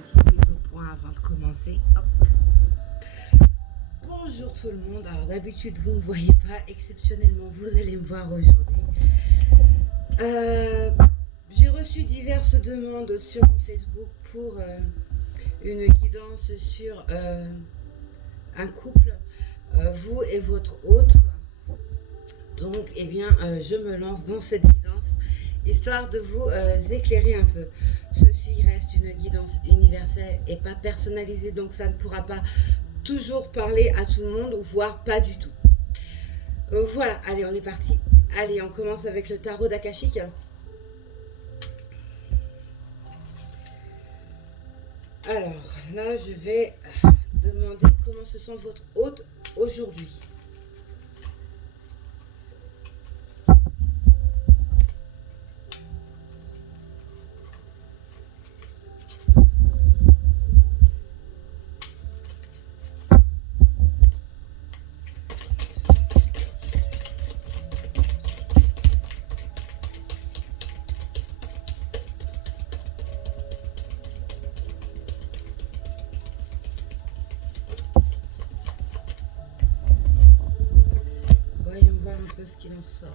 petite mise au point avant de commencer. Hop. Bonjour tout le monde. Alors d'habitude vous ne me voyez pas, exceptionnellement vous allez me voir aujourd'hui. J'ai reçu diverses demandes sur mon Facebook pour une guidance sur un couple, vous et votre autre. Donc eh bien je me lance dans cette guidance histoire de vous éclairer un peu. Ceci reste une guidance universelle et pas personnalisée, donc ça ne pourra pas toujours parler à tout le monde, voire pas du tout. Voilà, allez, on est parti. Allez, on commence avec le tarot d'Akashic. Alors, là, je vais demander comment se sent votre hôte aujourd'hui. Voyons voir un peu ce qu'il en ressort.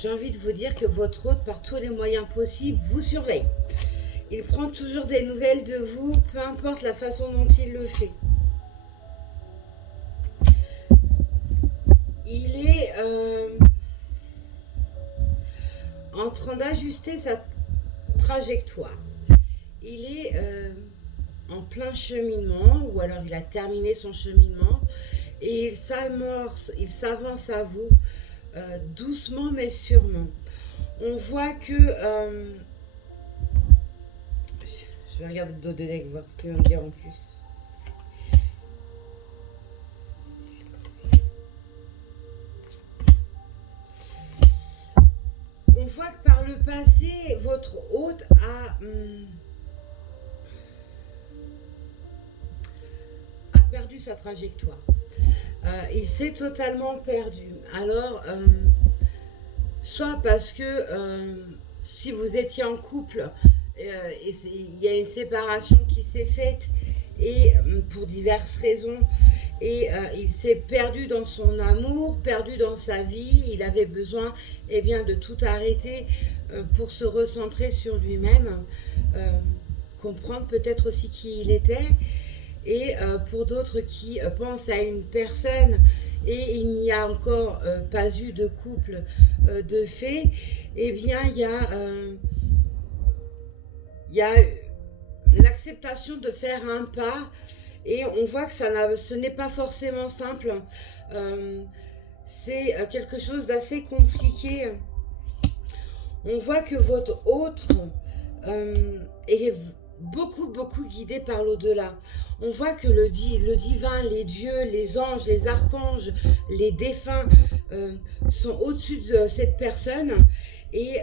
J'ai envie de vous dire que votre hôte, par tous les moyens possibles, vous surveille. Il prend toujours des nouvelles de vous, peu importe la façon dont il le fait. Il est en train d'ajuster sa trajectoire. Il est en plein cheminement, ou alors il a terminé son cheminement, et il s'amorce, il s'avance à vous, doucement mais sûrement. On voit que... je vais regarder le dos de deck, voir ce qu'il va me dire en plus. On voit que par le passé, votre hôte a perdu sa trajectoire. Il s'est totalement perdu. Alors, soit parce que si vous étiez en couple, il y a une séparation qui s'est faite, et pour diverses raisons, et il s'est perdu dans son amour, perdu dans sa vie. Il avait besoin bien, de tout arrêter pour se recentrer sur lui-même, comprendre peut-être aussi qui il était. Et pour d'autres qui pensent à une personne et il n'y a encore pas eu de couple de fait, bien il y a l'acceptation de faire un pas, et on voit que ce n'est pas forcément simple. C'est quelque chose d'assez compliqué. On voit que votre autre est beaucoup guidé par l'au-delà. On voit que le divin, les dieux, les anges, les archanges, les défunts sont au-dessus de cette personne et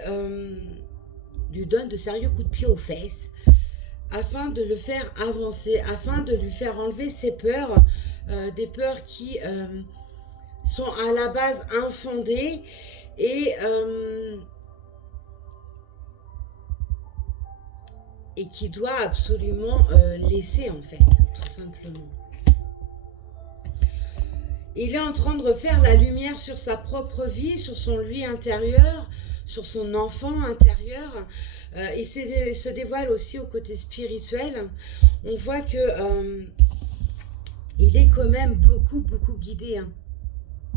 lui donnent de sérieux coups de pied aux fesses afin de le faire avancer, afin de lui faire enlever ses peurs, des peurs qui sont à la base infondées et qui doit absolument laisser, en fait, tout simplement. Il est en train de refaire la lumière sur sa propre vie, sur son lui intérieur, sur son enfant intérieur. Il se dévoile aussi au côté spirituel. On voit que il est quand même beaucoup guidé, hein.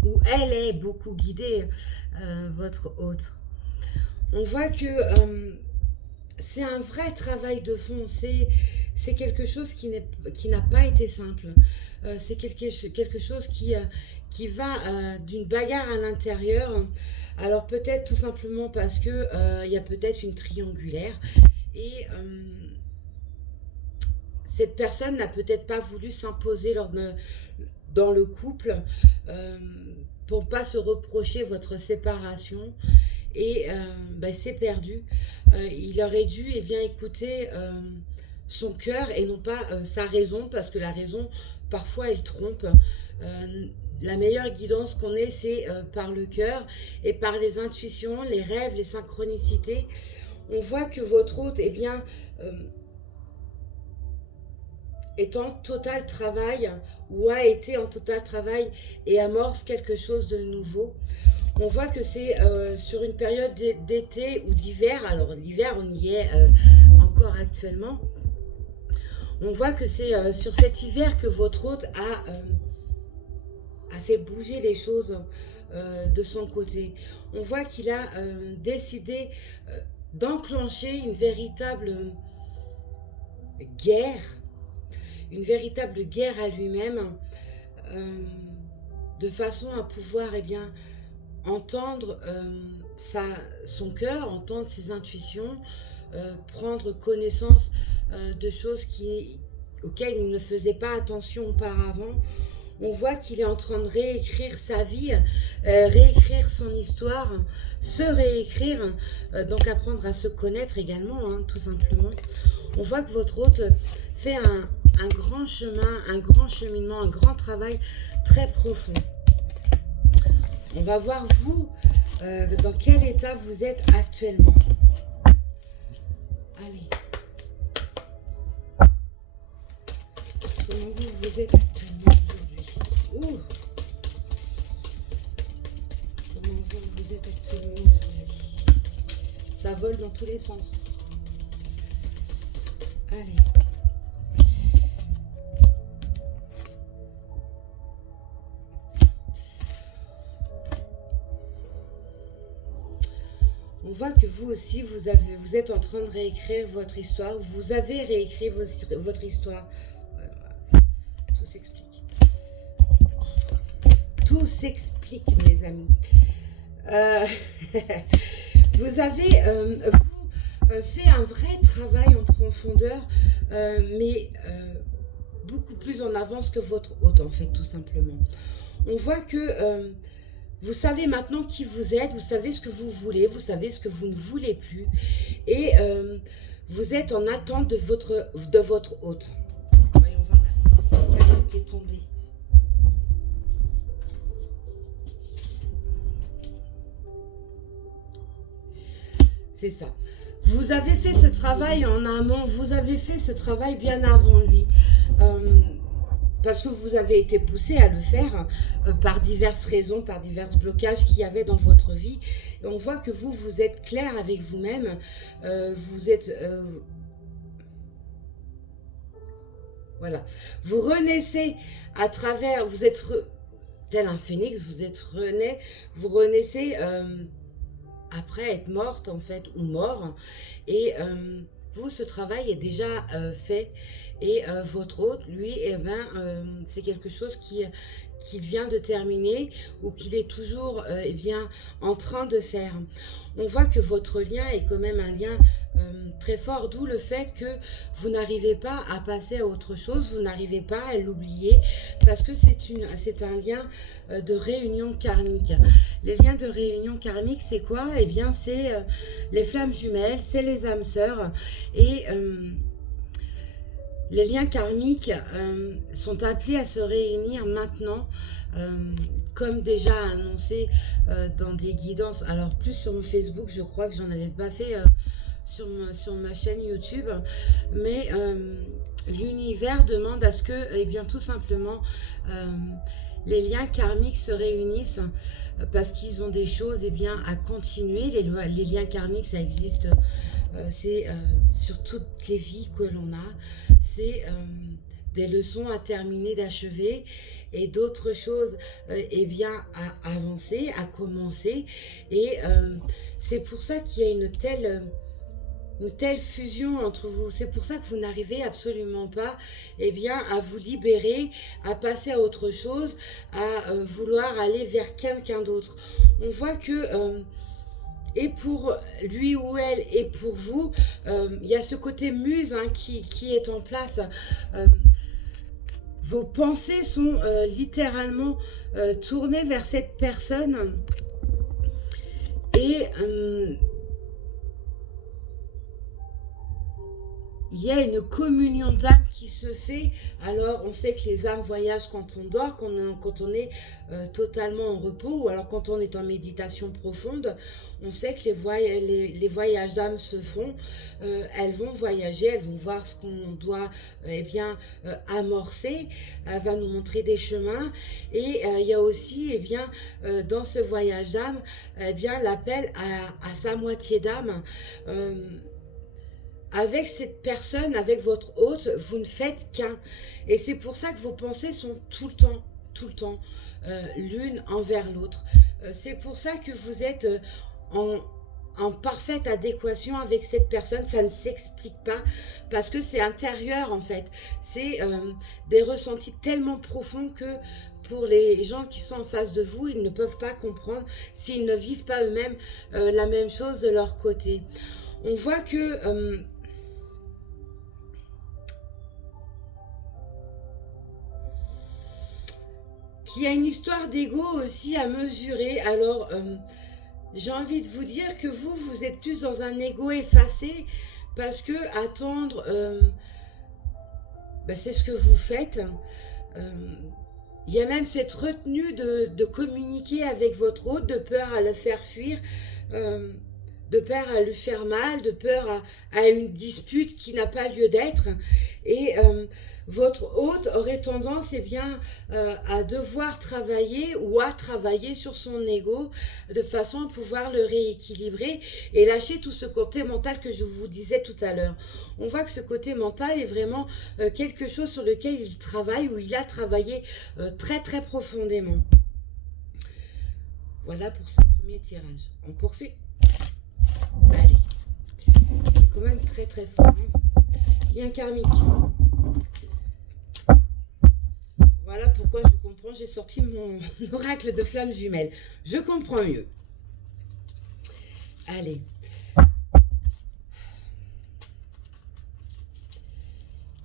Ou elle est beaucoup guidée, votre autre. On voit que c'est un vrai travail de fond. C'est quelque chose qui n'a pas été simple. C'est quelque chose qui va d'une bagarre à l'intérieur. Alors peut-être tout simplement parce que il y a peut-être une triangulaire, et cette personne n'a peut-être pas voulu s'imposer dans le couple pour pas se reprocher votre séparation, et c'est perdu. Il aurait dû écouter son cœur et non pas sa raison, parce que la raison, parfois, elle trompe. La meilleure guidance qu'on ait, c'est par le cœur et par les intuitions, les rêves, les synchronicités. On voit que votre hôte, eh bien, est en total travail ou a été en total travail et amorce quelque chose de nouveau. On voit que c'est sur une période d'été ou d'hiver. Alors l'hiver, on y est encore actuellement. On voit que c'est sur cet hiver que votre hôte a fait bouger les choses de son côté. On voit qu'il a décidé d'enclencher guerre, une véritable guerre à lui-même, euh, de façon à pouvoir bien entendre son cœur, entendre ses intuitions, prendre connaissance de choses auxquelles il ne faisait pas attention auparavant. On voit qu'il est en train de réécrire sa vie, réécrire son histoire, se réécrire, donc apprendre à se connaître également, hein, tout simplement. On voit que votre hôte fait un grand chemin, un grand cheminement, un grand travail très profond. On va voir vous, dans quel état vous êtes actuellement. Allez. Comment vous êtes actuellement aujourd'hui? Ouh. Comment vous êtes actuellement aujourd'hui? Ça vole dans tous les sens. Allez. On voit que vous aussi, vous êtes en train de réécrire votre histoire. Vous avez réécrit votre histoire. Tout s'explique. Tout s'explique, mes amis. Vous avez fait un vrai travail en profondeur, mais beaucoup plus en avance que votre hôte, en fait, tout simplement. On voit que vous savez maintenant qui vous êtes, vous savez ce que vous voulez, vous savez ce que vous ne voulez plus. Et vous êtes en attente de votre hôte. Voyons voir la carte qui est tombée. C'est ça. Vous avez fait ce travail en amont, vous avez fait ce travail bien avant lui. Parce que vous avez été poussé à le faire par diverses raisons, par divers blocages qu'il y avait dans votre vie. Et on voit que vous êtes clair avec vous-même. Vous êtes... voilà. Vous renaissez à travers... Vous êtes tel un phénix, vous renaissez après être morte, en fait, ou mort. Et vous, ce travail est déjà fait. Et votre hôte, lui, eh ben, c'est quelque chose qu'il vient de terminer ou qu'il est toujours eh bien, en train de faire. On voit que votre lien est quand même un lien très fort, d'où le fait que vous n'arrivez pas à passer à autre chose, vous n'arrivez pas à l'oublier, parce que c'est un lien de réunion karmique. Les liens de réunion karmique, c'est quoi? Eh bien, c'est les flammes jumelles, c'est les âmes sœurs, et... les liens karmiques sont appelés à se réunir maintenant, comme déjà annoncé dans des guidances. Alors plus sur mon Facebook, je crois que j'en avais pas fait sur ma chaîne YouTube, mais l'univers demande à ce que, eh bien, tout simplement, les liens karmiques se réunissent parce qu'ils ont des choses eh bien, à continuer. Les liens karmiques, ça existe. C'est sur toutes les vies que l'on a, c'est des leçons à terminer, d'achever, et d'autres choses eh bien, à avancer, à commencer. Et c'est pour ça qu'il y a une telle fusion entre vous. C'est pour ça que vous n'arrivez absolument pas eh bien, à vous libérer, à passer à autre chose, à vouloir aller vers quelqu'un d'autre. On voit que... et pour lui ou elle et pour vous, il y a ce côté muse hein, qui est en place. Vos pensées sont littéralement tournées vers cette personne. Et il y a une communion d'âmes qui se fait. Alors, on sait que les âmes voyagent quand on dort, quand on est totalement en repos, ou alors quand on est en méditation profonde. On sait que les voyages d'âmes se font. Elles vont voyager, elles vont voir ce qu'on doit amorcer. Elle va nous montrer des chemins. Et il y a aussi, dans ce voyage d'âme, l'appel à sa moitié d'âme. Avec cette personne, avec votre hôte, vous ne faites qu'un. Et c'est pour ça que vos pensées sont tout le temps, l'une envers l'autre. C'est pour ça que vous êtes en parfaite adéquation avec cette personne. Ça ne s'explique pas parce que c'est intérieur en fait. C'est des ressentis tellement profonds que pour les gens qui sont en face de vous, ils ne peuvent pas comprendre s'ils ne vivent pas eux-mêmes la même chose de leur côté. On voit que qu'il y a une histoire d'ego aussi à mesurer. Alors, j'ai envie de vous dire que vous êtes plus dans un ego effacé parce que attendre, c'est ce que vous faites. Il y a même cette retenue de communiquer avec votre hôte, de peur à le faire fuir, de peur à lui faire mal, de peur à une dispute qui n'a pas lieu d'être. Et votre hôte aurait tendance à devoir travailler ou à travailler sur son ego de façon à pouvoir le rééquilibrer et lâcher tout ce côté mental que je vous disais tout à l'heure. On voit que ce côté mental est vraiment quelque chose sur lequel il travaille ou il a travaillé très très profondément. Voilà pour ce premier tirage. On poursuit. Allez. C'est quand même très très fort. Lien karmique. Voilà pourquoi je comprends, j'ai sorti mon oracle de flammes jumelles. Je comprends mieux. Allez.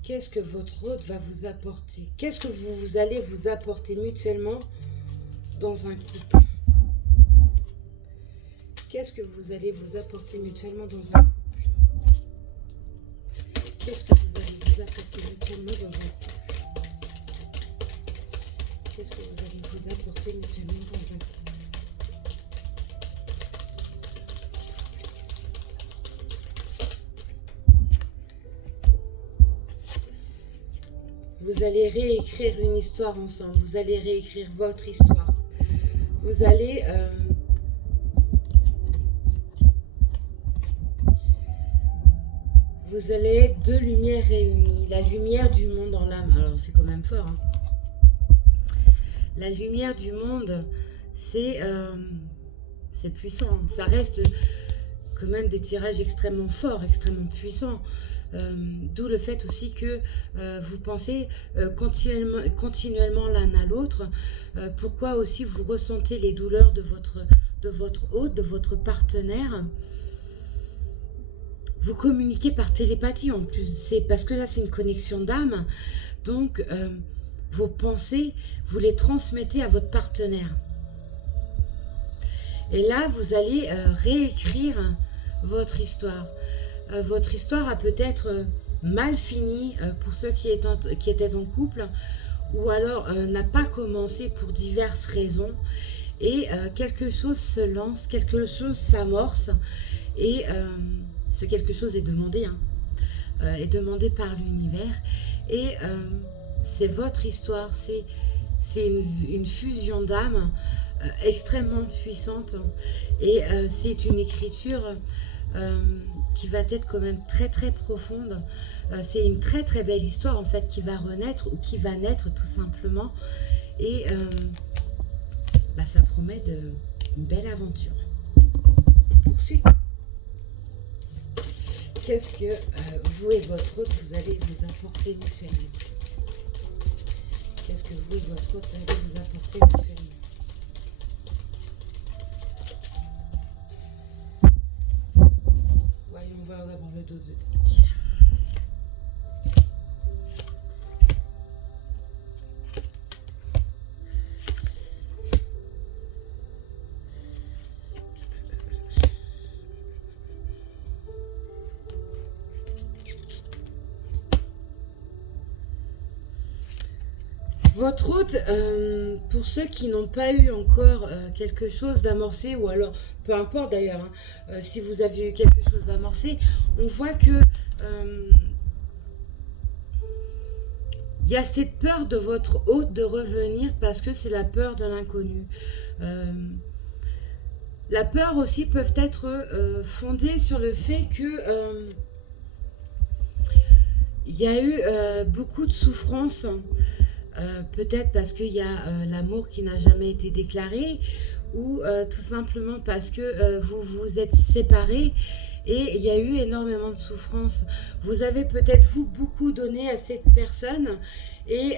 Qu'est-ce que votre hôte va vous apporter? Qu'est-ce que vous allez vous apporter mutuellement dans un couple? Qu'est-ce que vous allez vous apporter mutuellement dans un couple? Qu'est-ce que vous allez vous apporter mutuellement dans un couple? Qu'est-ce que vous allez vous apporter mutuellement dans un couple? Vous allez réécrire une histoire ensemble. Vous allez réécrire votre histoire. Vous allez... vous allez être deux lumières réunies. La lumière du monde en l'âme. Alors, c'est quand même fort. Hein. La lumière du monde, c'est puissant. Ça reste quand même des tirages extrêmement forts, extrêmement puissants. D'où le fait aussi que vous pensez continuellement l'un à l'autre. Pourquoi aussi vous ressentez les douleurs de votre hôte, de votre partenaire. Vous communiquez par télépathie en plus. C'est parce que là, c'est une connexion d'âme. Donc, vos pensées, vous les transmettez à votre partenaire. Et là, vous allez réécrire votre histoire. Votre histoire a peut-être mal fini pour ceux qui étaient en couple, ou alors n'a pas commencé pour diverses raisons. Et quelque chose se lance, quelque chose s'amorce, et ce quelque chose est demandé, est demandé par l'univers. Et c'est votre histoire, c'est une fusion d'âme extrêmement puissante. Et c'est une écriture qui va être quand même très très profonde. C'est une très très belle histoire en fait qui va renaître ou qui va naître tout simplement. Et ça promet une belle aventure. On poursuit. Qu'est-ce que vous et votre hôte, vous allez vous apporter mutuellement? Qu'est-ce que vous et votre hôte, vous allez vous apporter mutuellement? Voyons voir d'abord le dos de deck. Votre hôte, pour ceux qui n'ont pas eu encore quelque chose d'amorcé, ou alors, peu importe d'ailleurs, hein, si vous avez eu quelque chose d'amorcé, on voit que il y a cette peur de votre hôte de revenir parce que c'est la peur de l'inconnu. Euh, la peur aussi peut être fondée sur le fait que il y a eu beaucoup de souffrance. Peut-être parce qu'il y a l'amour qui n'a jamais été déclaré, ou tout simplement parce que vous vous êtes séparés et il y a eu énormément de souffrance. Vous avez peut-être vous beaucoup donné à cette personne et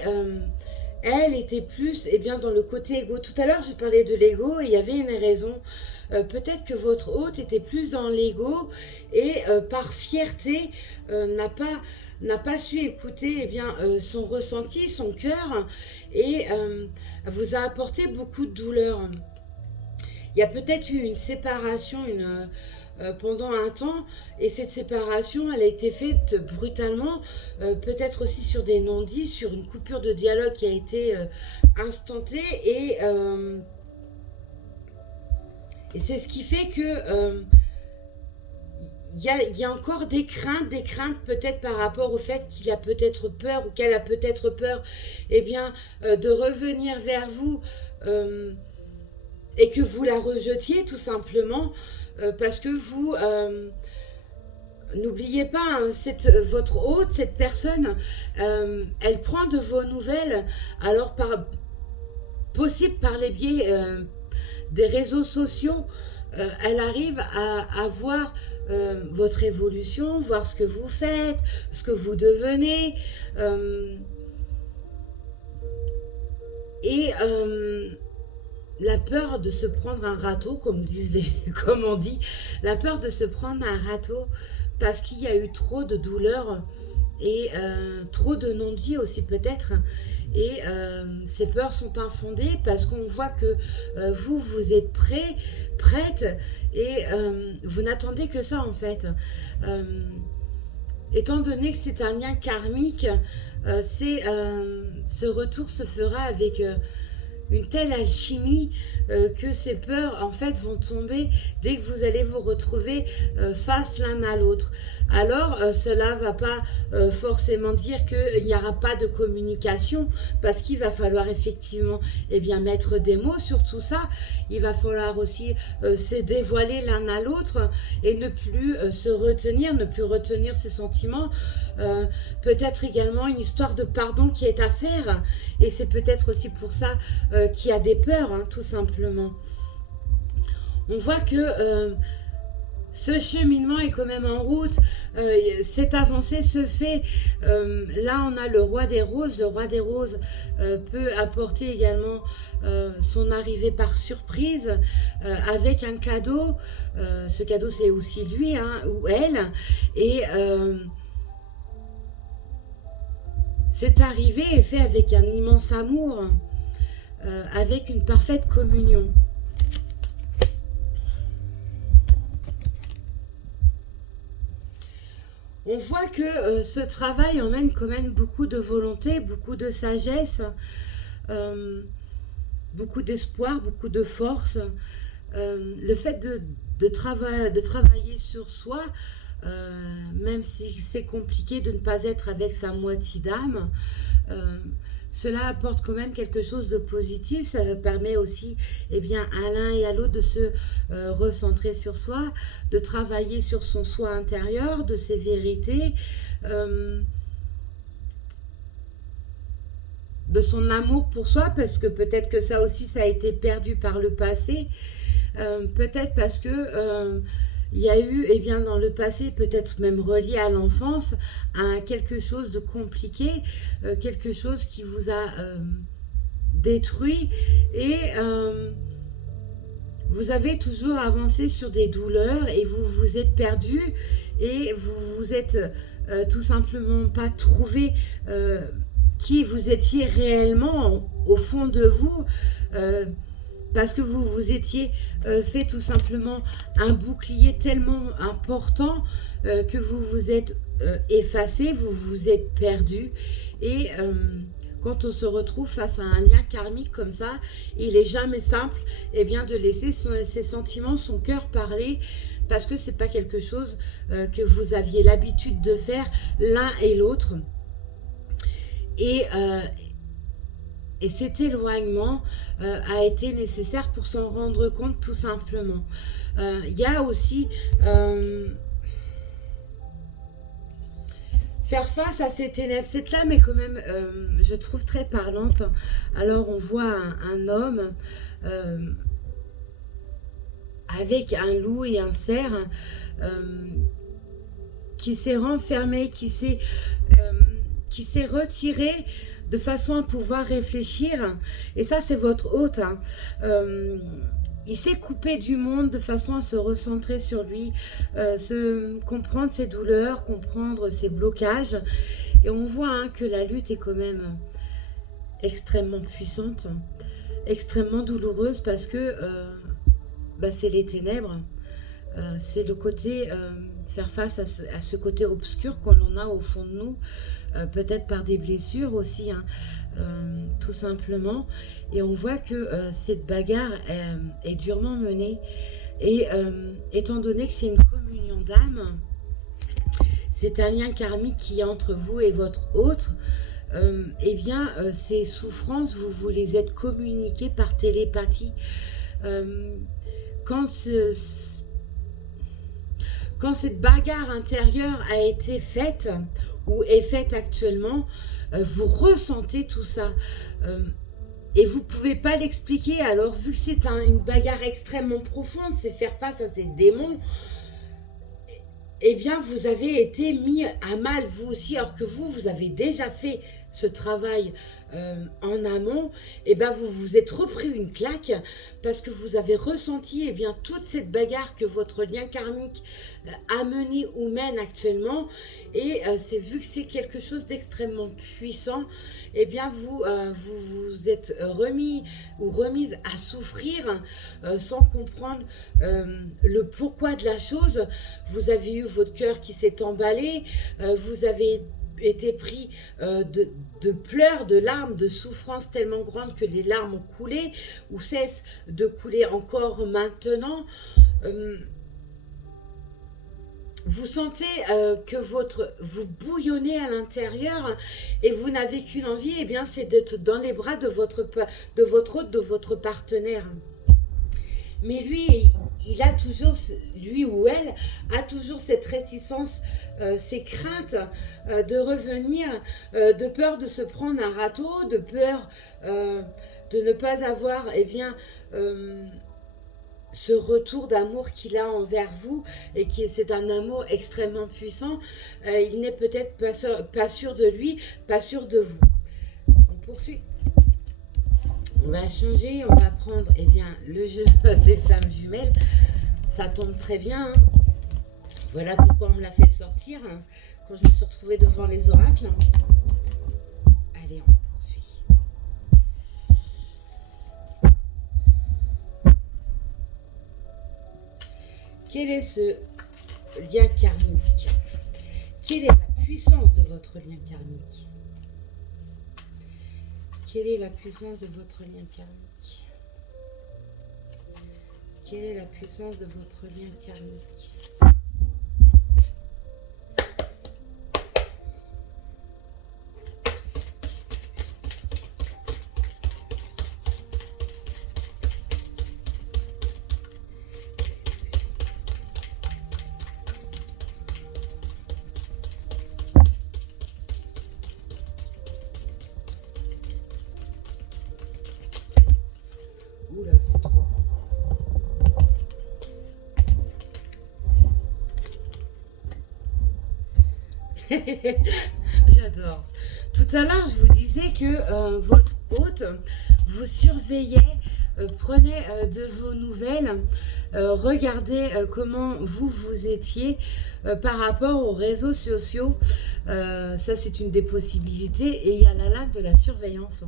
elle était plus bien dans le côté égo. Tout à l'heure je parlais de l'ego et il y avait une raison. Peut-être que votre hôte était plus dans l'ego et par fierté n'a pas su écouter son ressenti, son cœur, et vous a apporté beaucoup de douleur. Il y a peut-être eu une séparation pendant un temps, et cette séparation, elle a été faite brutalement, peut-être aussi sur des non-dits, sur une coupure de dialogue qui a été instantée, et c'est ce qui fait que il y a encore des craintes peut-être par rapport au fait qu'il a peut-être peur ou qu'elle a peut-être peur, de revenir vers vous et que vous la rejetiez tout simplement parce que vous n'oubliez pas, hein, votre hôte, cette personne, elle prend de vos nouvelles, alors possible par les biais des réseaux sociaux, elle arrive à voir votre évolution, voir ce que vous faites, ce que vous devenez. Et la peur de se prendre un râteau, comme on dit, la peur de se prendre un râteau parce qu'il y a eu trop de douleur et trop de non-dits aussi peut-être. Et ces peurs sont infondées parce qu'on voit que vous êtes prête, et vous n'attendez que ça en fait. Étant donné que c'est un lien karmique, ce retour se fera avec une telle alchimie que ces peurs en fait vont tomber dès que vous allez vous retrouver face l'un à l'autre. Alors cela ne va pas forcément dire qu'il n'y aura pas de communication, parce qu'il va falloir effectivement mettre des mots sur tout ça. Il va falloir aussi se dévoiler l'un à l'autre et ne plus se retenir, ne plus retenir ses sentiments. Peut-être également une histoire de pardon qui est à faire, et c'est peut-être aussi pour ça qu'il y a des peurs, hein, tout simplement. On voit que ce cheminement est quand même en route, cette avancée se fait. Là on a le roi des roses. Le roi des roses peut apporter également son arrivée par surprise avec un cadeau. Ce cadeau c'est aussi lui, hein, ou elle, et cette arrivée est faite avec un immense amour, avec une parfaite communion. On voit que ce travail emmène quand même beaucoup de volonté, beaucoup de sagesse, beaucoup d'espoir, beaucoup de force. Le fait de travailler sur soi, même si c'est compliqué de ne pas être avec sa moitié d'âme, cela apporte quand même quelque chose de positif. Ça permet aussi à l'un et à l'autre de se recentrer sur soi, de travailler sur son soi intérieur, de ses vérités, de son amour pour soi, parce que peut-être que ça aussi ça a été perdu par le passé, peut-être parce que il y a eu dans le passé, peut-être même relié à l'enfance, à quelque chose de compliqué, quelque chose qui vous a détruit, et vous avez toujours avancé sur des douleurs et vous vous êtes perdu, et vous vous êtes tout simplement pas trouvé qui vous étiez réellement au fond de vous, parce que vous vous étiez fait tout simplement un bouclier tellement important que vous vous êtes effacé, vous vous êtes perdu, et quand on se retrouve face à un lien karmique comme ça, il est jamais simple de laisser ses sentiments, son cœur parler, parce que c'est pas quelque chose que vous aviez l'habitude de faire l'un et l'autre. Et cet éloignement a été nécessaire pour s'en rendre compte tout simplement. Il y a aussi faire face à ces ténèbres. Cette lame est quand même, je trouve, très parlante. Alors on voit un homme avec un loup et un cerf qui s'est renfermé, qui s'est retiré de façon à pouvoir réfléchir. Et ça, c'est votre hôte. Il s'est coupé du monde de façon à se recentrer sur lui, comprendre ses douleurs, comprendre ses blocages. Et on voit que la lutte est quand même extrêmement puissante, extrêmement douloureuse, parce que c'est les ténèbres, c'est le côté, faire face à ce côté obscur qu'on en a au fond de nous, peut-être par des blessures aussi, tout simplement. Et on voit que cette bagarre est durement menée. Et étant donné que c'est une communion d'âme, c'est un lien karmique qui est entre vous et votre hôte, ces souffrances, vous les êtes communiquées par télépathie. Quand cette bagarre intérieure a été faite, ou est faite actuellement, vous ressentez tout ça. Et vous ne pouvez pas l'expliquer. Alors, vu que c'est une bagarre extrêmement profonde, c'est faire face à ces démons, vous avez été mis à mal, vous aussi, alors que vous avez déjà fait ce travail en amont. Vous vous êtes repris une claque parce que vous avez ressenti toute cette bagarre que votre lien karmique a mené ou mène actuellement. C'est vu que c'est quelque chose d'extrêmement puissant, vous vous êtes remis ou remise à souffrir sans comprendre le pourquoi de la chose. Vous avez eu votre cœur qui s'est emballé, vous avez été pris de pleurs, de larmes, de souffrances tellement grandes que les larmes ont coulé ou cessent de couler encore maintenant. Vous sentez que vous bouillonnez à l'intérieur et vous n'avez qu'une envie, c'est d'être dans les bras de votre hôte, de votre partenaire. Mais lui, lui ou elle a toujours cette réticence, ces craintes de revenir, de peur de se prendre un râteau, de peur de ne pas avoir ce retour d'amour qu'il a envers vous, et c'est un amour extrêmement puissant. Il n'est peut-être pas sûr de lui, pas sûr de vous. On poursuit. On va changer, on va prendre le jeu des flammes jumelles. Ça tombe très bien. Voilà pourquoi on me l'a fait sortir quand je me suis retrouvée devant les oracles. Allez, on poursuit. Quel est ce lien karmique? Quelle est la puissance de votre lien karmique? Quelle est la puissance de votre lien karmique? Quelle est la puissance de votre lien karmique? Oula, c'est trop. J'adore. Tout à l'heure, je vous disais que votre hôte vous surveillait, prenait de vos nouvelles, regardez comment vous étiez par rapport aux réseaux sociaux. Ça, c'est une des possibilités. Et il y a la lame de la surveillance.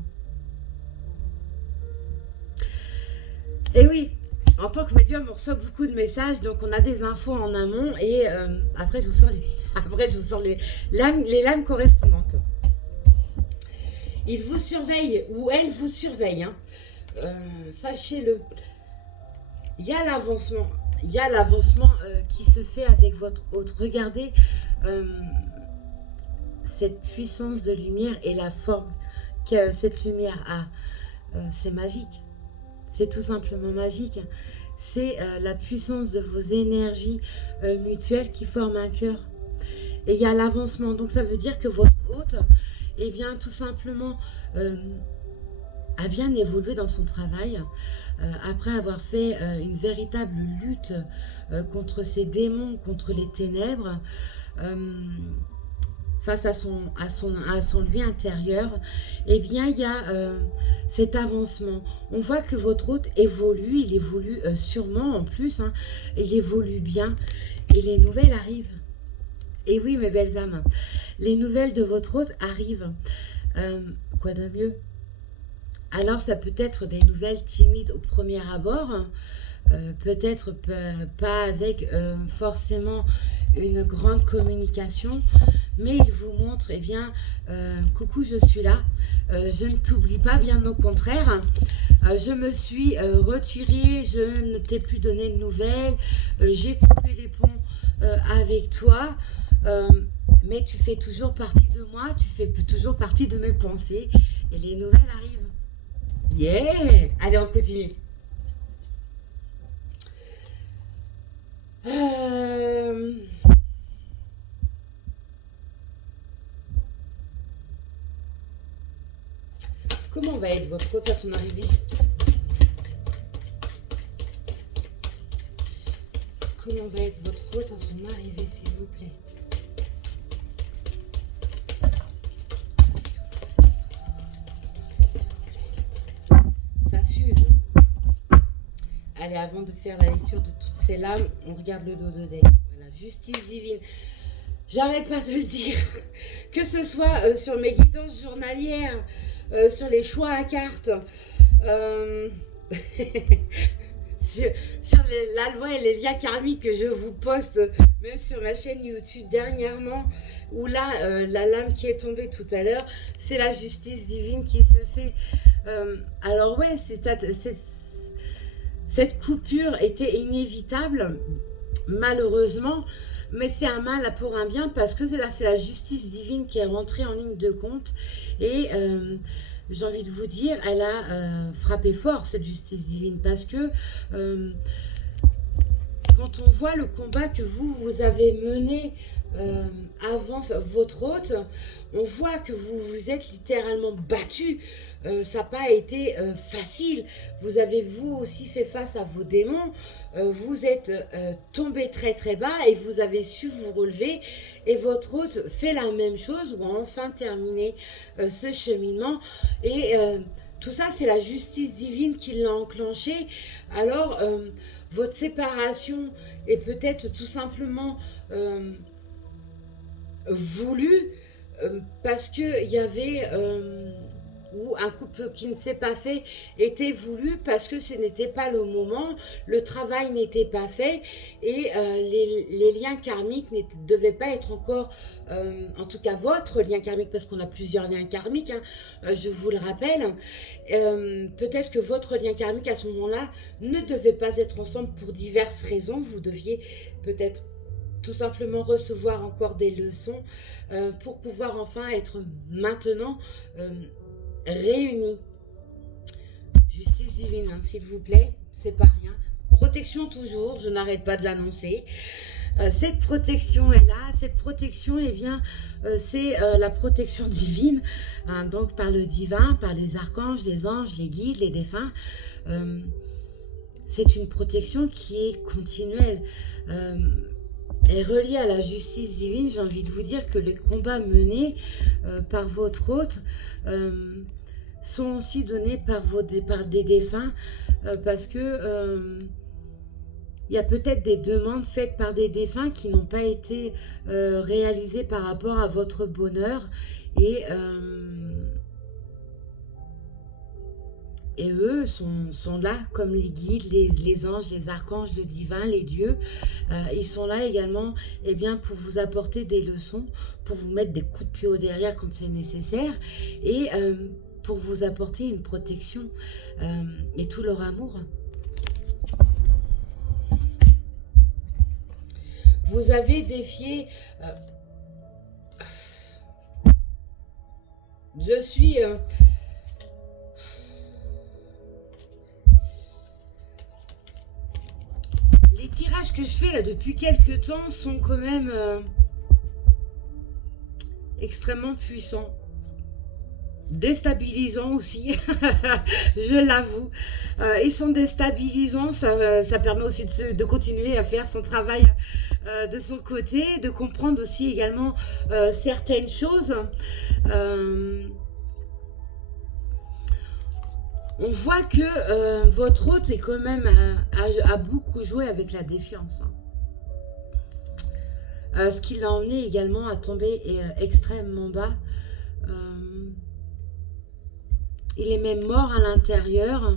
Et oui, en tant que médium, on reçoit beaucoup de messages, donc on a des infos en amont, et après je vous sors les lames correspondantes. Il vous surveille, ou elle vous surveille, hein. Sachez-le. Il y a l'avancement. Il y a l'avancement qui se fait avec votre hôte. Regardez cette puissance de lumière et la forme que cette lumière a. C'est magique. C'est tout simplement magique. C'est la puissance de vos énergies mutuelles qui forment un cœur. Et il y a l'avancement. Donc ça veut dire que votre hôte, eh bien, tout simplement, a bien évolué dans son travail. Après avoir fait une véritable lutte contre ces démons, contre les ténèbres, face à son lui intérieur, eh bien, il y a cet avancement. On voit que votre hôte évolue, il évolue sûrement en plus, hein, il évolue bien, et les nouvelles arrivent. Et oui, mes belles âmes, les nouvelles de votre hôte arrivent. Quoi de mieux? Alors, ça peut être des nouvelles timides au premier abord, peut-être pas avec forcément une grande communication, mais il vous montre, eh bien, coucou, je suis là, je ne t'oublie pas, bien au contraire, je me suis retirée, je ne t'ai plus donné de nouvelles, j'ai coupé les ponts avec toi, mais tu fais toujours partie de moi, tu fais toujours partie de mes pensées, et les nouvelles arrivent. Yeah! Allez, on continue. Comment va être votre hôte à son arrivée? Comment va être votre hôte à son arrivée, s'il vous plaît? Ça fuse. Allez, avant de faire la lecture de toutes ces lames, on regarde le dos de Dale. Voilà, justice divine. J'arrête pas de le dire. Que ce soit sur mes guidances journalières, sur les choix à cartes, sur la loi et les liens karmiques que je vous poste, même sur ma chaîne YouTube dernièrement, où là, la lame qui est tombée tout à l'heure, c'est la justice divine qui se fait. Alors ouais, cette coupure était inévitable, malheureusement, mais c'est un mal pour un bien, parce que là, c'est la justice divine qui est rentrée en ligne de compte, et j'ai envie de vous dire, elle a frappé fort, cette justice divine, parce que quand on voit le combat que vous avez mené avant votre hôte, on voit que vous vous êtes littéralement battu. Ça n'a pas été facile. Vous avez vous aussi fait face à vos démons. Vous êtes tombé très très bas et vous avez su vous relever. Et votre hôte fait la même chose, ou a enfin terminé ce cheminement. Et tout ça, c'est la justice divine qui l'a enclenché. Alors, votre séparation est peut-être tout simplement voulue parce qu'il y avait... ou un couple qui ne s'est pas fait était voulu parce que ce n'était pas le moment, le travail n'était pas fait, et les liens karmiques ne devaient pas être encore, en tout cas votre lien karmique, parce qu'on a plusieurs liens karmiques, hein, je vous le rappelle, peut-être que votre lien karmique à ce moment-là ne devait pas être ensemble pour diverses raisons. Vous deviez peut-être tout simplement recevoir encore des leçons pour pouvoir enfin être maintenant réunis. Justice divine, hein, s'il vous plaît, c'est pas rien. Protection toujours, je n'arrête pas de l'annoncer. Cette protection est là, cette protection, eh bien, c'est la protection divine, hein, donc par le divin, par les archanges, les anges, les guides, les défunts. C'est une protection qui est continuelle. Et relié à la justice divine, j'ai envie de vous dire que les combats menés par votre hôte sont aussi donnés par des défunts, parce que il y a peut-être des demandes faites par des défunts qui n'ont pas été réalisées par rapport à votre bonheur, et Et eux sont là comme les guides, les anges, les archanges, le divin, les dieux. Ils sont là également eh bien, pour vous apporter des leçons, pour vous mettre des coups de pied au derrière quand c'est nécessaire et pour vous apporter une protection et tout leur amour. Vous avez défié... je suis... les tirages que je fais là depuis quelques temps sont quand même extrêmement puissants. Déstabilisants aussi, je l'avoue. Ils sont déstabilisants, ça permet aussi de continuer à faire son travail de son côté, de comprendre aussi également certaines choses. On voit que votre hôte est quand même a beaucoup joué avec la défiance. Ce qui l'a emmené également à tomber extrêmement bas. Il est même mort à l'intérieur,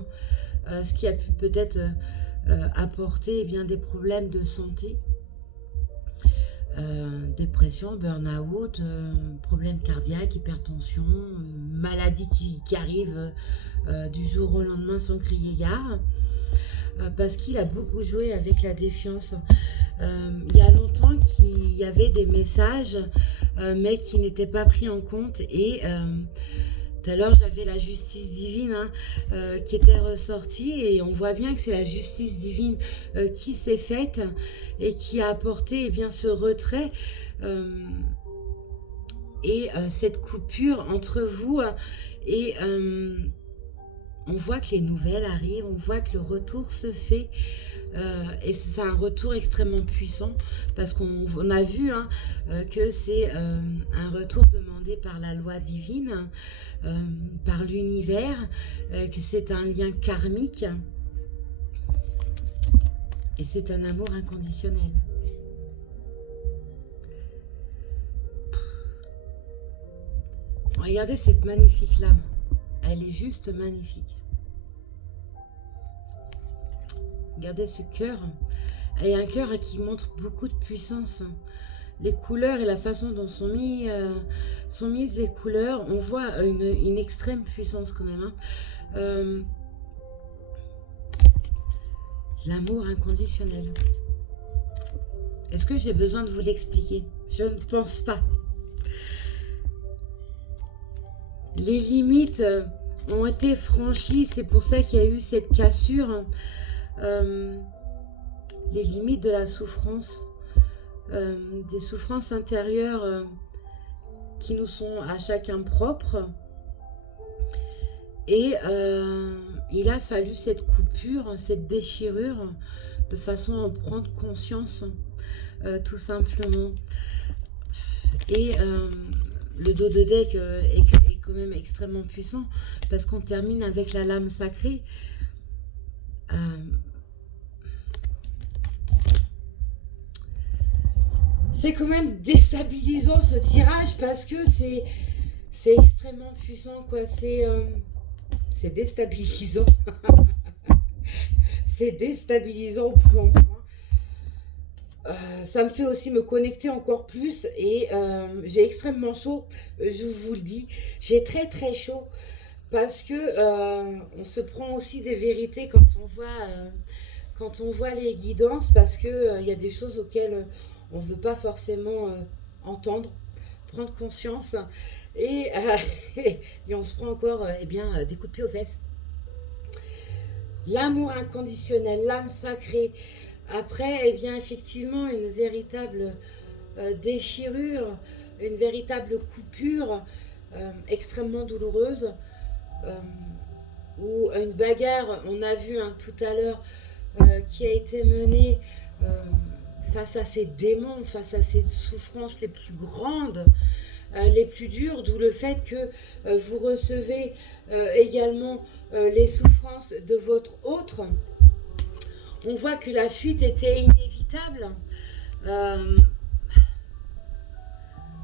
ce qui a pu peut-être apporter bien des problèmes de santé. Dépression, burn-out, problèmes cardiaques, hypertension, maladie qui arrive du jour au lendemain sans crier gare, parce qu'il a beaucoup joué avec la défiance. Il y a longtemps qu'il y avait des messages, mais qui n'étaient pas pris en compte et... tout à l'heure, j'avais la justice divine qui était ressortie et on voit bien que c'est la justice divine qui s'est faite et qui a apporté eh bien, ce retrait et cette coupure entre vous et on voit que les nouvelles arrivent, on voit que le retour se fait et c'est un retour extrêmement puissant parce qu'on a vu que c'est un retour demandé par la loi divine, par l'univers, que c'est un lien karmique et c'est un amour inconditionnel. Regardez cette magnifique lame, elle est juste magnifique. Regardez ce cœur, et un cœur qui montre beaucoup de puissance. Les couleurs et la façon dont sont mises les couleurs, on voit une extrême puissance quand même. L'amour inconditionnel. Est-ce que j'ai besoin de vous l'expliquer? Je ne pense pas. Les limites ont été franchies, c'est pour ça qu'il y a eu cette cassure. Les limites de la souffrance, des souffrances intérieures qui nous sont à chacun propres. Et il a fallu cette coupure, cette déchirure, de façon à en prendre conscience, tout simplement. Et le dos de deck est quand même extrêmement puissant, parce qu'on termine avec la lame sacrée. C'est quand même déstabilisant ce tirage parce que c'est extrêmement puissant, quoi. C'est déstabilisant. C'est déstabilisant au plus en point. Ça me fait aussi me connecter encore plus et j'ai extrêmement chaud, je vous le dis. J'ai très très chaud parce que on se prend aussi des vérités quand on voit les guidances, parce que y a des choses auxquelles on ne veut pas forcément entendre, prendre conscience, et on se prend encore des coups de pied aux fesses. L'amour inconditionnel, l'âme sacrée. Après, effectivement, une véritable déchirure, une véritable coupure extrêmement douloureuse, ou une bagarre, on a vu tout à l'heure, qui a été menée face à ces démons, face à ces souffrances les plus grandes, les plus dures, d'où le fait que vous recevez également les souffrances de votre autre. On voit que la fuite était inévitable.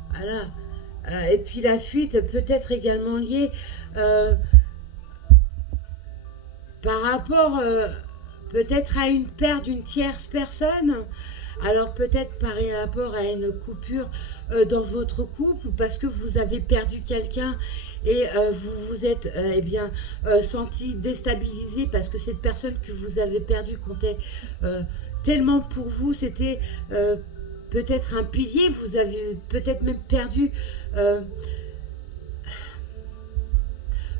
Voilà. Et puis la fuite peut être également liée par rapport peut-être à une perte d'une tierce personne, alors peut-être par rapport à une coupure dans votre couple, ou parce que vous avez perdu quelqu'un et vous vous êtes eh bien senti déstabilisé parce que cette personne que vous avez perdue comptait tellement pour vous, c'était peut-être un pilier, vous avez peut-être même perdu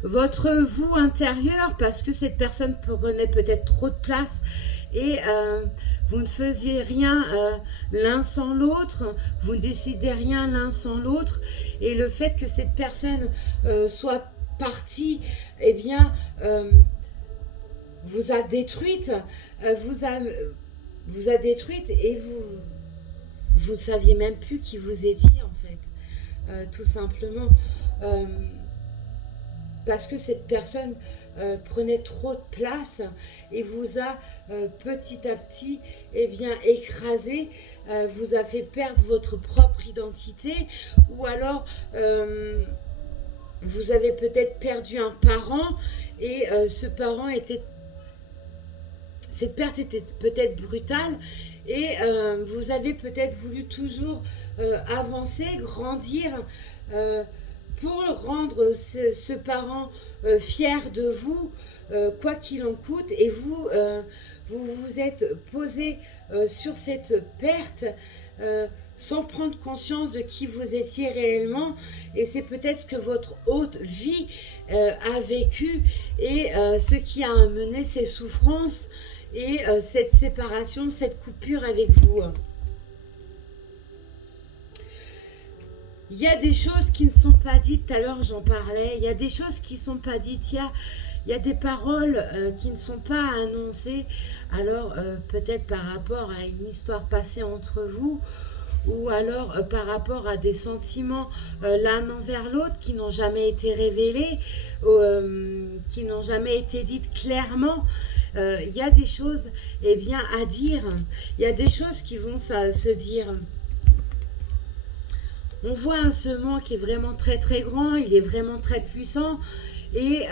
votre vous intérieur parce que cette personne prenait peut-être trop de place et vous ne faisiez rien l'un sans l'autre, vous ne décidez rien l'un sans l'autre, et le fait que cette personne soit partie, eh bien, vous a détruite, vous a détruite et vous ne saviez même plus qui vous étiez en fait, tout simplement. Parce que cette personne prenait trop de place et vous a petit à petit eh bien, écrasé, vous a fait perdre votre propre identité, ou alors vous avez peut-être perdu un parent et ce parent était... Cette perte était peut-être brutale et vous avez peut-être voulu toujours avancer, grandir, pour rendre ce parent fier de vous, quoi qu'il en coûte, et vous vous êtes posé sur cette perte sans prendre conscience de qui vous étiez réellement, et c'est peut-être ce que votre haute vie a vécu et ce qui a amené ces souffrances et cette séparation, cette coupure avec vous. Il y a des choses qui ne sont pas dites, tout à l'heure j'en parlais, il y a des choses qui ne sont pas dites, il y a des paroles qui ne sont pas annoncées, alors peut-être par rapport à une histoire passée entre vous, ou alors par rapport à des sentiments l'un envers l'autre qui n'ont jamais été révélés, qui n'ont jamais été dites clairement. Il y a des choses eh bien, à dire, il y a des choses qui vont se dire. On voit un semant qui est vraiment très très grand, il est vraiment très puissant, et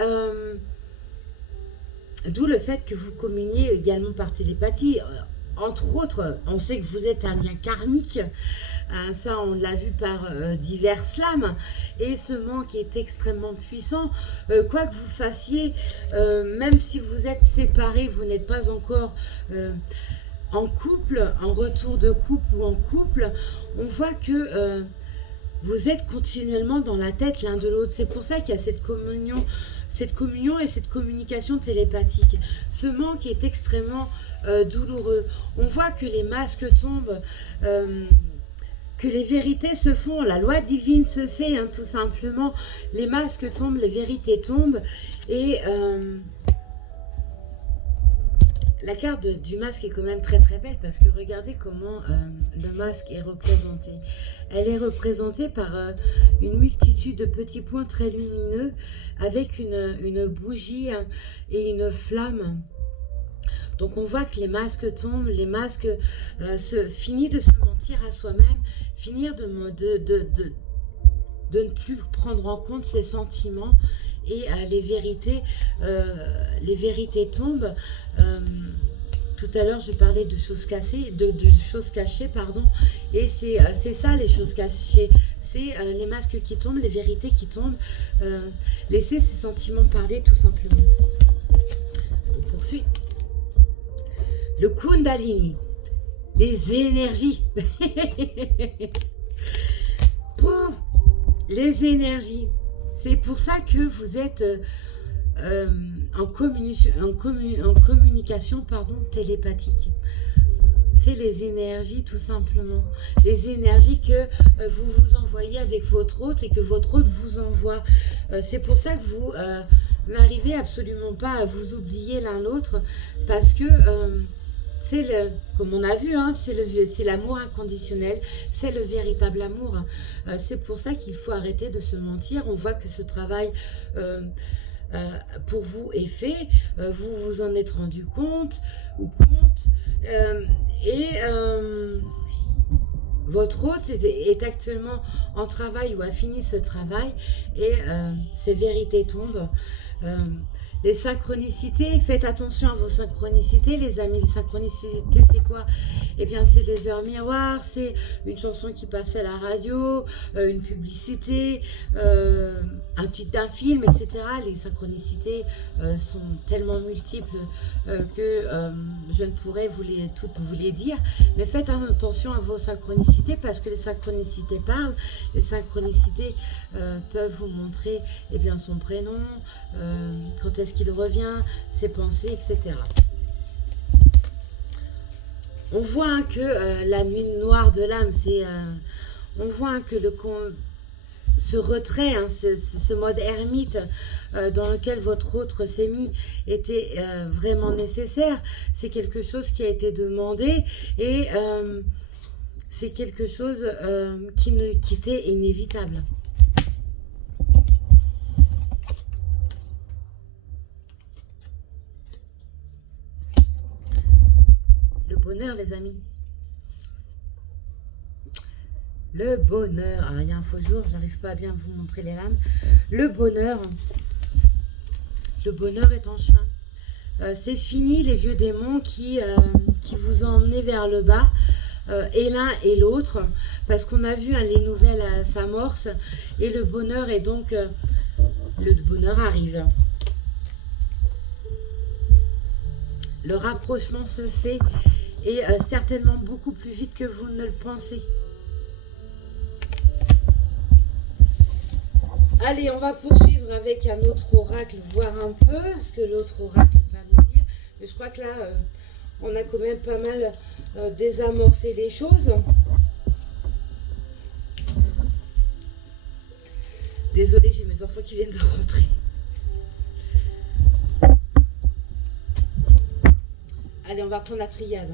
d'où le fait que vous communiez également par télépathie. Entre autres, on sait que vous êtes un lien karmique, ça on l'a vu par divers slams, et ce manque est extrêmement puissant, quoi que vous fassiez, même si vous êtes séparés, vous n'êtes pas encore en couple, en retour de couple ou en couple, on voit que vous êtes continuellement dans la tête l'un de l'autre. C'est pour ça qu'il y a cette communion et cette communication télépathique. Ce manque est extrêmement douloureux. On voit que les masques tombent, que les vérités se font, la loi divine se fait, hein, tout simplement. Les masques tombent, les vérités tombent, et la carte du masque est quand même très très belle, parce que regardez comment le masque est représenté. Elle est représentée par une multitude de petits points très lumineux avec une bougie et une flamme. Donc on voit que les masques tombent, les masques finissent de se mentir à soi-même, finir de ne plus prendre en compte ses sentiments, et les vérités tombent. Tout à l'heure je parlais de choses cachées, de choses cachées, pardon, et c'est ça les choses cachées, c'est les masques qui tombent, les vérités qui tombent. Laissez ces sentiments parler, tout simplement. On poursuit. Le Kundalini, les énergies. Pour les énergies, c'est pour ça que vous êtes en communication pardon, télépathique. C'est les énergies, tout simplement. Les énergies que vous vous envoyez avec votre hôte et que votre hôte vous envoie. C'est pour ça que vous n'arrivez absolument pas à vous oublier l'un l'autre, parce que c'est comme on a vu, hein, c'est l'amour inconditionnel, c'est le véritable amour. C'est pour ça qu'il faut arrêter de se mentir. On voit que ce travail pour vous est fait, vous vous en êtes rendu compte, et votre hôte est actuellement en travail ou a fini ce travail, et ces vérités tombent. Les synchronicités, faites attention à vos synchronicités, les amis. Les synchronicités, c'est quoi? Eh bien, c'est les heures miroirs, c'est une chanson qui passe à la radio, une publicité, un titre d'un film, etc. Les synchronicités sont tellement multiples que je ne pourrais toutes vous les dire. Mais faites attention à vos synchronicités parce que les synchronicités parlent. Les synchronicités peuvent vous montrer eh bien, son prénom, quand est-ce qu'il revient, ses pensées, etc. On voit hein, que la nuit noire de l'âme, on voit hein, que ce retrait, hein, ce mode ermite dans lequel votre autre s'est mis était vraiment nécessaire. C'est quelque chose qui a été demandé et c'est quelque chose qui était inévitable. Le bonheur, les amis. Le bonheur. Ah, il y a un faux jour, j'arrive pas à bien vous montrer les lames. Le bonheur est en chemin. C'est fini les vieux démons qui vous emmenaient vers le bas, et l'un et l'autre, parce qu'on a vu hein, les nouvelles s'amorcent, et le bonheur est donc... le bonheur arrive. Le rapprochement se fait, et certainement beaucoup plus vite que vous ne le pensez. Allez, on va poursuivre avec un autre oracle, voir un peu ce que l'autre oracle va nous dire. Mais je crois que là, on a quand même pas mal désamorcé les choses. Désolée, j'ai mes enfants qui viennent de rentrer. Allez, on va prendre la triade.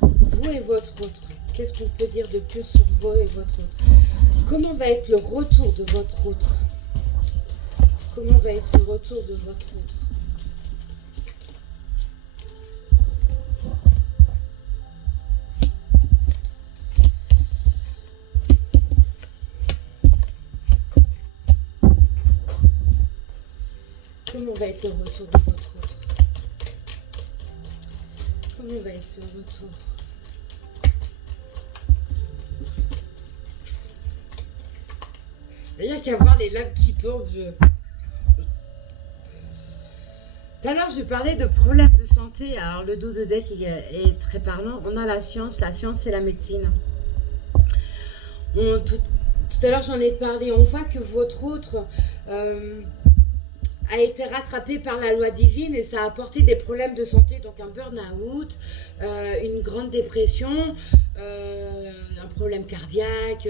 Vous et votre autre. Qu'est-ce qu'on peut dire de plus sur vous et votre autre? Comment va être le retour de votre autre? Comment va être ce retour de votre autre? Comment va être le retour de votre autre? Comment va être ce retour? Rien qu'à voir les lames qui tombent, Tout à l'heure, je parlais de problèmes de santé. Alors, le dos de deck est très parlant. On a la science c'est la médecine. Tout à l'heure, j'en ai parlé. On voit que votre autre a été rattrapé par la loi divine et ça a apporté des problèmes de santé. Donc, un burn-out, une grande dépression, un problème cardiaque,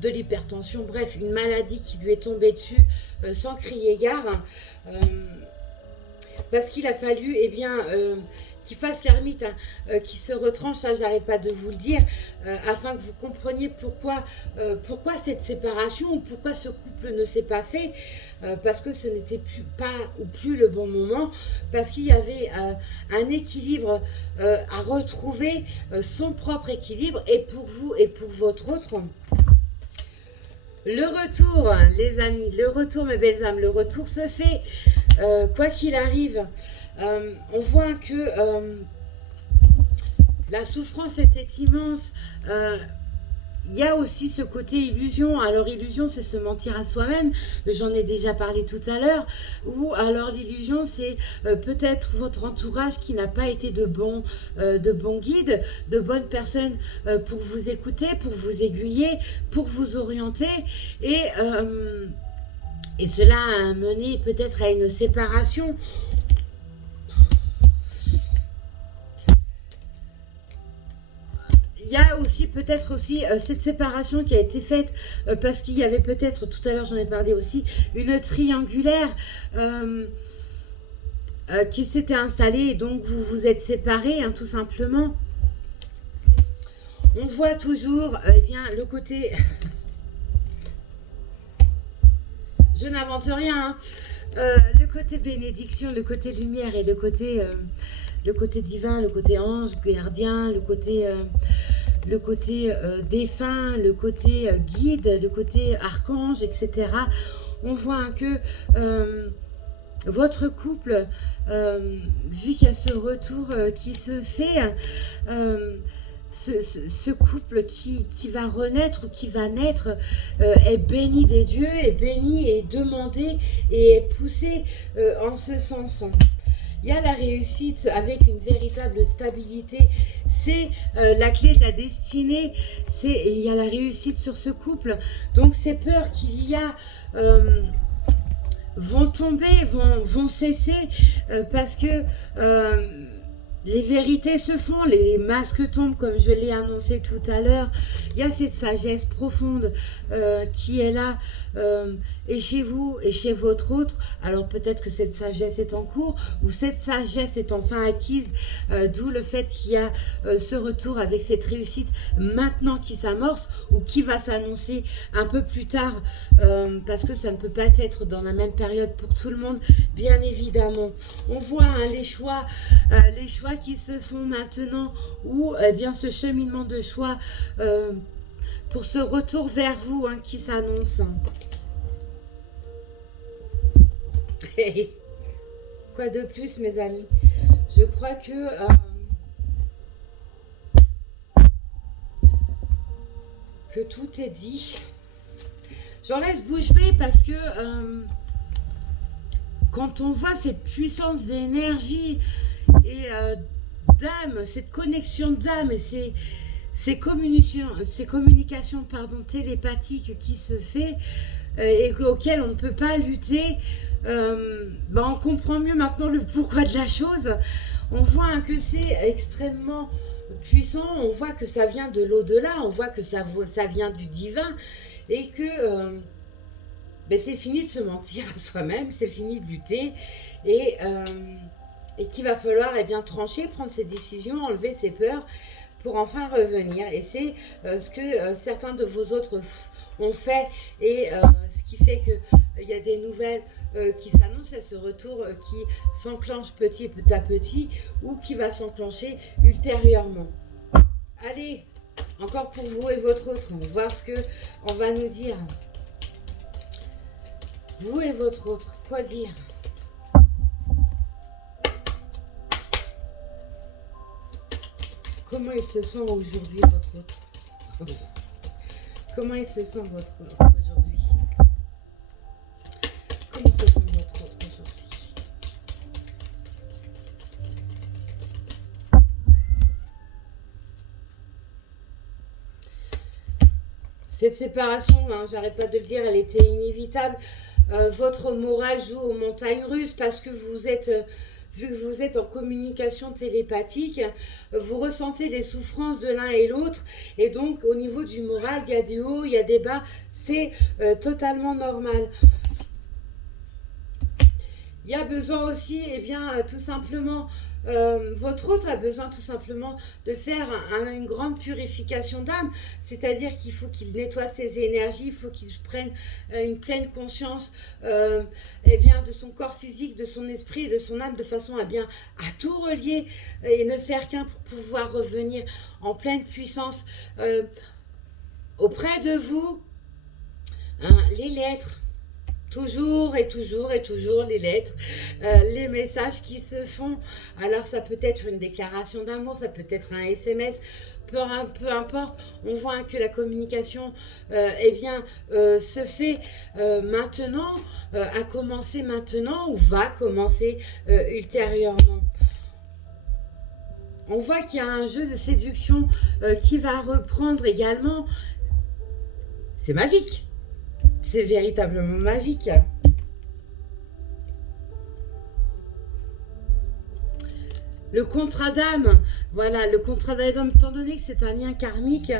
de l'hypertension, bref, une maladie qui lui est tombée dessus sans crier gare, parce qu'il a fallu eh bien, qu'il fasse l'ermite, hein, qu'il se retranche, ça j'arrête pas de vous le dire, afin que vous compreniez pourquoi cette séparation ou pourquoi ce couple ne s'est pas fait, parce que ce n'était plus le bon moment, parce qu'il y avait un équilibre à retrouver, son propre équilibre, et pour vous et pour votre autre. Le retour, les amis, le retour, mes belles âmes, le retour se fait, quoi qu'il arrive. On voit que la souffrance était immense. Il y a aussi ce côté illusion. Alors illusion, c'est se mentir à soi-même. J'en ai déjà parlé tout à l'heure. Ou alors l'illusion, c'est peut-être votre entourage qui n'a pas été de bons guides, de bonnes personnes pour vous écouter, pour vous aiguiller, pour vous orienter. Et cela a mené peut-être à une séparation. Il y a aussi peut-être aussi cette séparation qui a été faite parce qu'il y avait peut-être, tout à l'heure j'en ai parlé aussi, une triangulaire qui s'était installée et donc vous vous êtes séparés, hein, tout simplement. On voit toujours eh bien, le côté... Je n'invente rien, hein. Le côté bénédiction, le côté lumière et le côté divin, le côté ange, gardien, le côté le côté défunt, le côté guide, le côté archange, etc. On voit que votre couple, vu qu'il y a ce retour qui se fait, ce couple qui va renaître ou qui va naître est béni des dieux, est béni et demandé et est poussé en ce sens. Il y a la réussite avec une véritable stabilité, c'est la clé de la destinée, il y a la réussite sur ce couple. Donc ces peurs qu'il y a vont tomber, vont cesser parce que les vérités se font, les masques tombent comme je l'ai annoncé tout à l'heure. Il y a cette sagesse profonde qui est là et chez vous et chez votre autre. Alors peut-être que cette sagesse est en cours ou cette sagesse est enfin acquise, d'où le fait qu'il y a ce retour avec cette réussite maintenant qui s'amorce ou qui va s'annoncer un peu plus tard parce que ça ne peut pas être dans la même période pour tout le monde, bien évidemment. On voit les choix qui se font maintenant ou bien ce cheminement de choix pour ce retour vers vous qui s'annonce. Quoi de plus, mes amis? Je crois que tout est dit. J'en laisse bouche bée parce que quand on voit cette puissance d'énergie et d'âme, cette connexion d'âme et ces communications télépathiques qui se fait et auxquelles on ne peut pas lutter, on comprend mieux maintenant le pourquoi de la chose. On voit que c'est extrêmement puissant, on voit que ça vient de l'au-delà, on voit que ça vient du divin et que c'est fini de se mentir à soi-même, c'est fini de lutter et qu'il va falloir trancher, prendre ses décisions, enlever ses peurs pour enfin revenir. Et c'est ce que certains de vos autres ont fait et ce qui fait qu'il y a des nouvelles qui s'annoncent, ce retour qui s'enclenche petit à petit ou qui va s'enclencher ultérieurement. Allez, encore pour vous et votre autre, on va voir ce qu'on va nous dire. Vous et votre autre, quoi dire? Comment il se sent aujourd'hui, votre autre? Comment il se sent, votre autre, aujourd'hui? Comment se sent votre autre aujourd'hui? Cette séparation, j'arrête pas de le dire, elle était inévitable. Votre morale joue aux montagnes russes parce que vous êtes... vu que vous êtes en communication télépathique, vous ressentez les souffrances de l'un et l'autre. Et donc, au niveau du moral, il y a des hauts, il y a des bas. C'est totalement normal. Il y a besoin aussi, tout simplement, votre autre a besoin tout simplement de faire une grande purification d'âme, c'est-à-dire qu'il faut qu'il nettoie ses énergies, il faut qu'il prenne une pleine conscience de son corps physique, de son esprit et de son âme, de façon à tout relier et ne faire qu'un pour pouvoir revenir en pleine puissance auprès de vous. Les lettres. Toujours et toujours et toujours les lettres, les messages qui se font. Alors ça peut être une déclaration d'amour, ça peut être un SMS, peu importe. On voit que la communication se fait maintenant, a commencé maintenant ou va commencer ultérieurement. On voit qu'il y a un jeu de séduction qui va reprendre également. C'est magique. C'est véritablement magique. Le contrat d'âme, voilà, le contrat d'âme, étant donné que c'est un lien karmique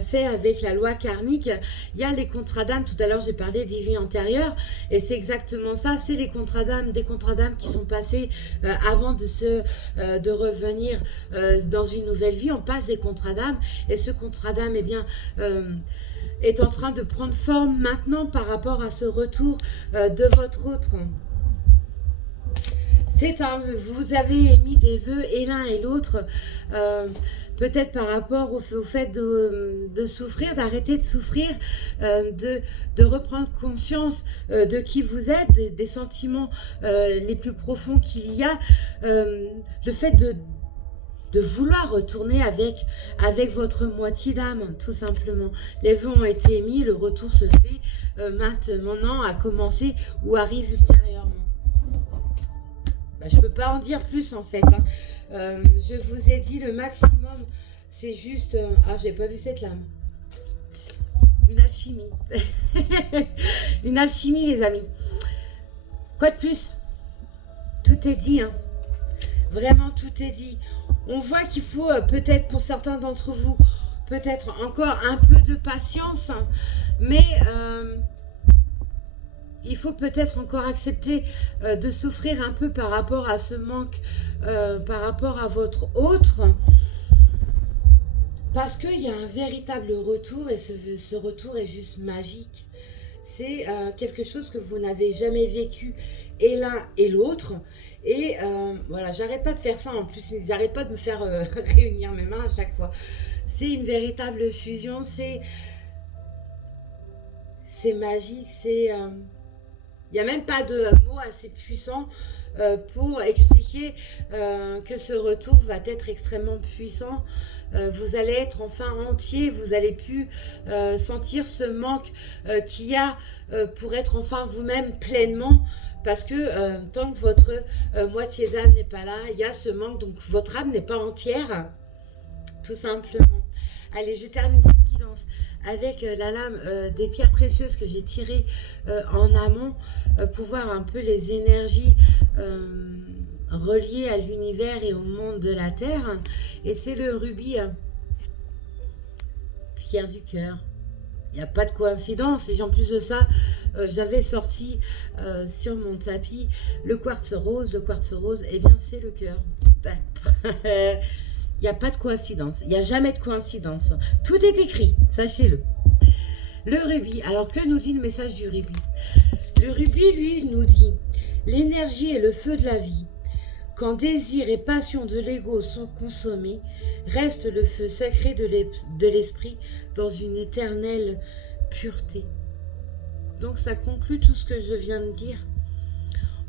fait avec la loi karmique, il y a les contrats d'âme. Tout à l'heure, j'ai parlé des vies antérieures et c'est exactement ça, c'est les contrats d'âme, des contrats d'âme qui sont passés avant de revenir dans une nouvelle vie. On passe des contrats d'âme et ce contrat d'âme, est en train de prendre forme maintenant par rapport à ce retour de votre autre. Vous avez émis des vœux et l'un et l'autre, peut-être par rapport au fait de souffrir, d'arrêter de souffrir, de reprendre conscience de qui vous êtes, des sentiments les plus profonds qu'il y a, le fait de vouloir retourner avec votre moitié d'âme, tout simplement. Les vœux ont été émis, le retour se fait maintenant, à commencer ou arrive ultérieurement. Bah, je ne peux pas en dire plus en fait. Je vous ai dit le maximum. C'est juste... ah, j'ai pas vu cette lame. Une alchimie. Une alchimie, les amis. Quoi de plus? Tout est dit. Hein. Vraiment, tout est dit. On voit qu'il faut peut-être pour certains d'entre vous, peut-être encore un peu de patience. Mais... il faut peut-être encore accepter de souffrir un peu par rapport à ce manque, par rapport à votre autre, parce qu'il y a un véritable retour et ce retour est juste magique. C'est quelque chose que vous n'avez jamais vécu et l'un et l'autre. Et voilà, j'arrête pas de faire ça en plus, ils n'arrêtent pas de me faire réunir mes mains à chaque fois. C'est une véritable fusion, c'est magique, c'est... il n'y a même pas de mots assez puissants pour expliquer que ce retour va être extrêmement puissant. Vous allez être enfin entier, vous allez plus sentir ce manque qu'il y a pour être enfin vous-même pleinement. Parce que tant que votre moitié d'âme n'est pas là, il y a ce manque, donc votre âme n'est pas entière, tout simplement. Allez, je termine cette guidance avec la lame des pierres précieuses que j'ai tirées en amont pour voir un peu les énergies reliées à l'univers et au monde de la Terre. Et c'est le rubis, pierre du cœur. Il n'y a pas de coïncidence. Et en plus de ça, j'avais sorti sur mon tapis le quartz rose. Le quartz rose, eh bien, c'est le cœur. Il n'y a pas de coïncidence. Il n'y a jamais de coïncidence. Tout est écrit, sachez-le. Le rubis. Alors, que nous dit le message du rubis? Le rubis, lui, nous dit « L'énergie est le feu de la vie. Quand désir et passion de l'ego sont consommés, reste le feu sacré de l'esprit dans une éternelle pureté. » Donc, ça conclut tout ce que je viens de dire.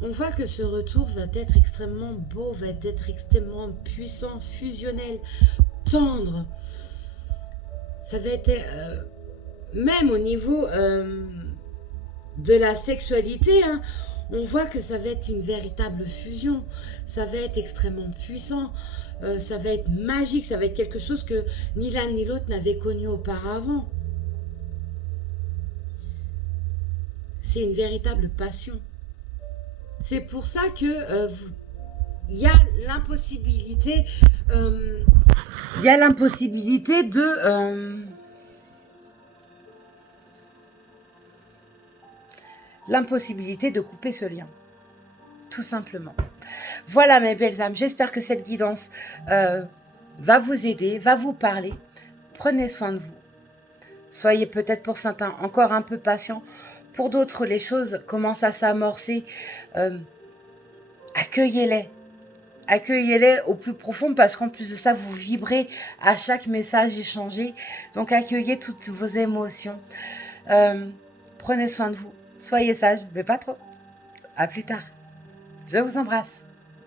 On voit que ce retour va être extrêmement beau, va être extrêmement puissant, fusionnel, tendre. Ça va être, même au niveau de la sexualité, hein, on voit que ça va être une véritable fusion. Ça va être extrêmement puissant, ça va être magique, ça va être quelque chose que ni l'un ni l'autre n'avait connu auparavant. C'est une véritable passion. C'est pour ça que il y a l'impossibilité, de couper ce lien, tout simplement. Voilà mes belles âmes, j'espère que cette guidance va vous aider, va vous parler. Prenez soin de vous. Soyez peut-être pour certains encore un peu patients. Pour d'autres, les choses commencent à s'amorcer. Accueillez-les. Accueillez-les au plus profond parce qu'en plus de ça, vous vibrez à chaque message échangé. Donc, accueillez toutes vos émotions. Prenez soin de vous. Soyez sages, mais pas trop. À plus tard. Je vous embrasse.